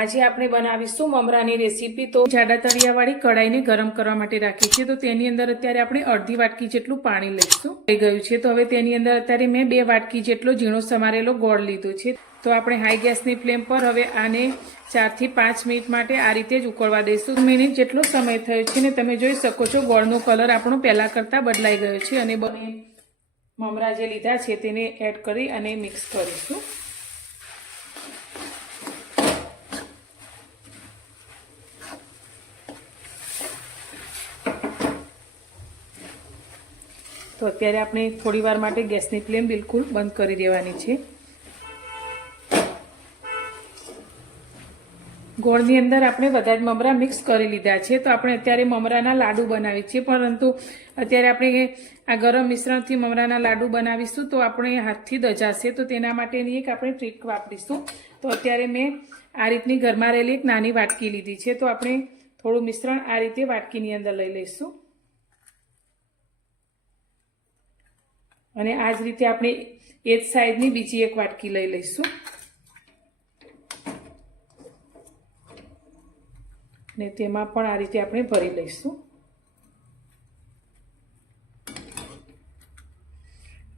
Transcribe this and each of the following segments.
આજે આપણે બનાવીશું મમરાની રેસીપી। તો જાડા તળિયાવાળી કઢાઈને ગરમ કરવા માટે રાખી છે। તો તેની અંદર અત્યારે આપણે અડધી વાટકી જેટલું પાણી લઈશું। થઈ ગયું છે। તો હવે તેની અંદર અત્યારે મેં 2 વાટકી જેટલો ઝીણો સમારેલો ગોળ લીધો છે। તો આપણે હાઈ ગેસની ફ્લેમ પર હવે આને 4 થી 5 મિનિટ માટે આ રીતે જ ઉકળવા દઈશું। મિનિટ જેટલો સમય થયો છે ને તમે જોઈ શકો છો ગોળનો કલર આપણો પહેલા કરતાં બદલાઈ ગયો છે। અને મમરા જે લીધા છે તેને એડ કરી અને મિક્સ કરીશું। તો અત્યારે આપણે થોડી વાર માટે ગેસની ફ્લેમ બિલકુલ બંધ કરી દેવાની છે। ગોળની અંદર આપણે બધા જ મમરા મિક્સ કરી લીધા છે। તો આપણે અત્યારે મમરાના લાડુ બનાવીએ છીએ, પરંતુ અત્યારે આપણે આ ગરમ મિશ્રણથી મમરાના લાડુ બનાવીશું તો આપણે હાથથી દજાશે। તો તેના માટેની એક આપણે ટ્રીક વાપરીશું। તો અત્યારે મેં આ રીતની ઘરમાં રહેલી એક નાની વાટકી લીધી છે। તો આપણે થોડું મિશ્રણ આ રીતે વાટકીની અંદર લઈ લઈશું અને આ જ રીતે આપણે એ જ સાઈડની બીજી એક વાટકી લઈ લઈશું ને તેમાં પણ આ રીતે આપણે ભરી લઈશું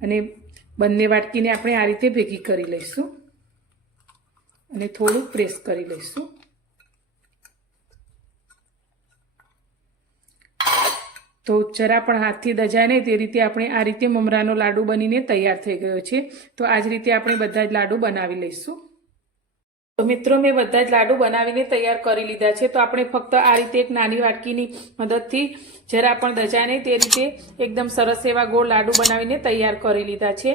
અને બંને વાટકીને આપણે આ રીતે ભેગી કરી લઈશું અને થોડું પ્રેસ કરી લઈશું। તો જરા પણ હાથથી દજાય નહીં તે રીતે આપણે આ રીતે મમરાનો લાડુ બનીને તૈયાર થઈ ગયો છે। તો આ જ રીતે આપણે બધા જ લાડુ બનાવી લઈશું। તો મિત્રો મેં બધા જ લાડુ બનાવીને તૈયાર કરી લીધા છે। તો આપણે ફક્ત આ રીતે એક નાની વાટકીની મદદથી જરા પણ દજાય નહીં તે રીતે એકદમ સરસ એવા ગોળ લાડુ બનાવીને તૈયાર કરી લીધા છે।